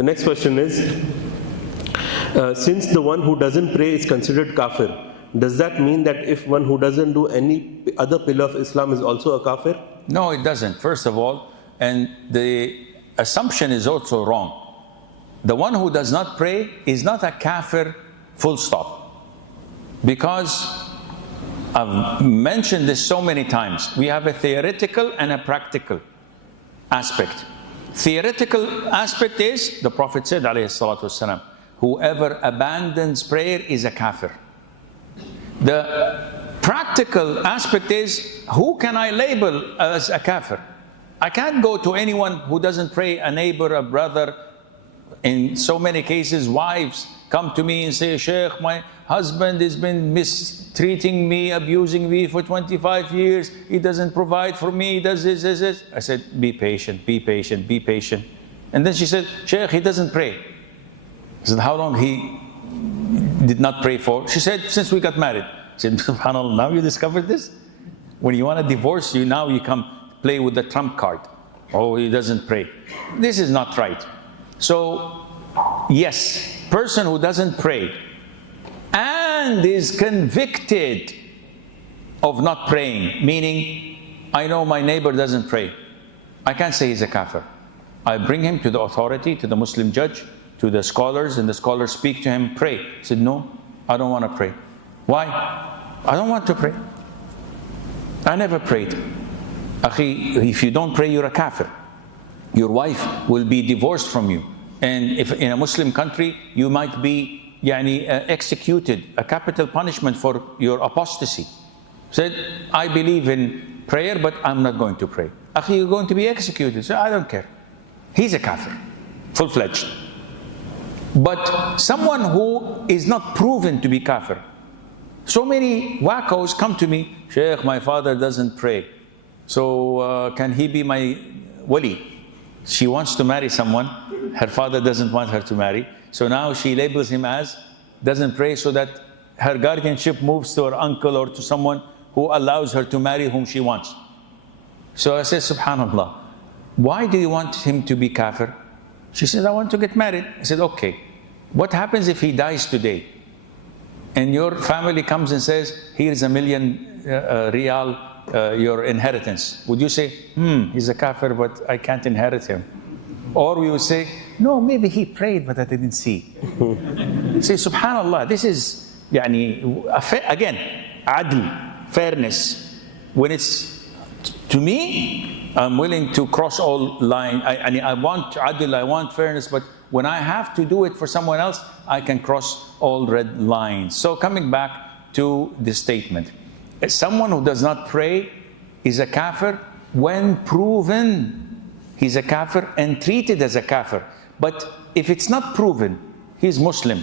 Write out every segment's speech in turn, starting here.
The next question is, since the one who doesn't pray is considered kafir, does that mean that if one who doesn't do any other pillar of Islam is also a kafir? No, it doesn't, first of all. And the assumption is also wrong. The one who does not pray is not a kafir, full stop. Because I've mentioned this so many times. We have a theoretical and a practical aspect. Theoretical aspect is, the Prophet said, alayhi salatu wasalam, whoever abandons prayer is a kafir. The practical aspect is, who can I label as a kafir? I can't go to anyone who doesn't pray, a neighbor, a brother. In so many cases, wives come to me and say, Sheikh, my husband has been mistreating me, abusing me for 25 years. He doesn't provide for me, he does this. I said, be patient, be patient, be patient. And then she said, Sheikh, he doesn't pray. I said, how long he did not pray for? She said, since we got married. I said, subhanAllah, now you discovered this? When you want to divorce you, now you come play with the trump card. Oh, he doesn't pray. This is not right. So, yes, person who doesn't pray and is convicted of not praying, meaning, I know my neighbor doesn't pray, I can't say he's a kafir. I bring him to the authority, to the Muslim judge, to the scholars, and the scholars speak to him, pray. He said, no, I don't want to pray. Why? I don't want to pray. I never prayed. Akhi, if you don't pray, you're a kafir. Your wife will be divorced from you. And if in a Muslim country, you might be executed, a capital punishment for your apostasy. Said, I believe in prayer, but I'm not going to pray. Akhi, you're going to be executed. So I don't care. He's a kafir, full-fledged. But someone who is not proven to be kafir. So many wackos come to me, Sheikh, my father doesn't pray. So can he be my wali? She wants to marry someone, her father doesn't want her to marry. So now she labels him as doesn't pray, so that her guardianship moves to her uncle or to someone who allows her to marry whom she wants. So I said, subhanallah, why do you want him to be kafir? She said, I want to get married. I said, okay, what happens if he dies today? And your family comes and says, here's $1 million real, your inheritance. Would you say, he's a kafir, but I can't inherit him? Or we would say, no, maybe he prayed, but I didn't see. Say, subhanallah, this is, again, adl, fairness. When it's to me, I'm willing to cross all lines. I want adl, I want fairness, but when I have to do it for someone else, I can cross all red lines. So coming back to the statement, someone who does not pray is a kafir when proven he's a kafir and treated as a kafir. But if it's not proven, he's Muslim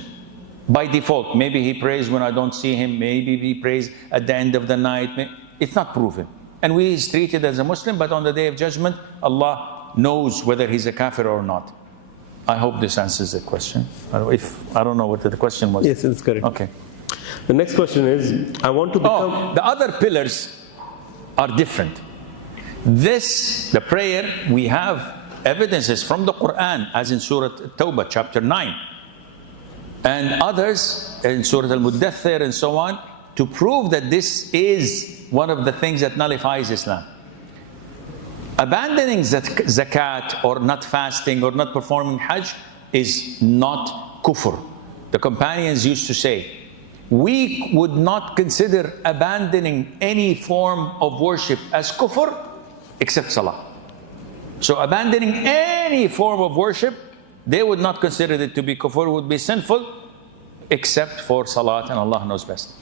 by default. Maybe he prays when I don't see him, maybe he prays at the end of the night. It's not proven. And he's treated as a Muslim, but on the Day of Judgment, Allah knows whether he's a kafir or not. I hope this answers the question. I don't know what the question was. Yes, it's correct. Okay. The next question is, I want to become... the other pillars are different. The prayer, we have evidences from the Quran, as in Surah Tawbah, chapter 9. And others, in Surah Al-Muddathir and so on, to prove that this is one of the things that nullifies Islam. Abandoning zakat, or not fasting, or not performing hajj is not kufr. The companions used to say, we would not consider abandoning any form of worship as kufr except salah. So abandoning any form of worship, they would not consider it to be kufr, would be sinful, except for salat, and Allah knows best.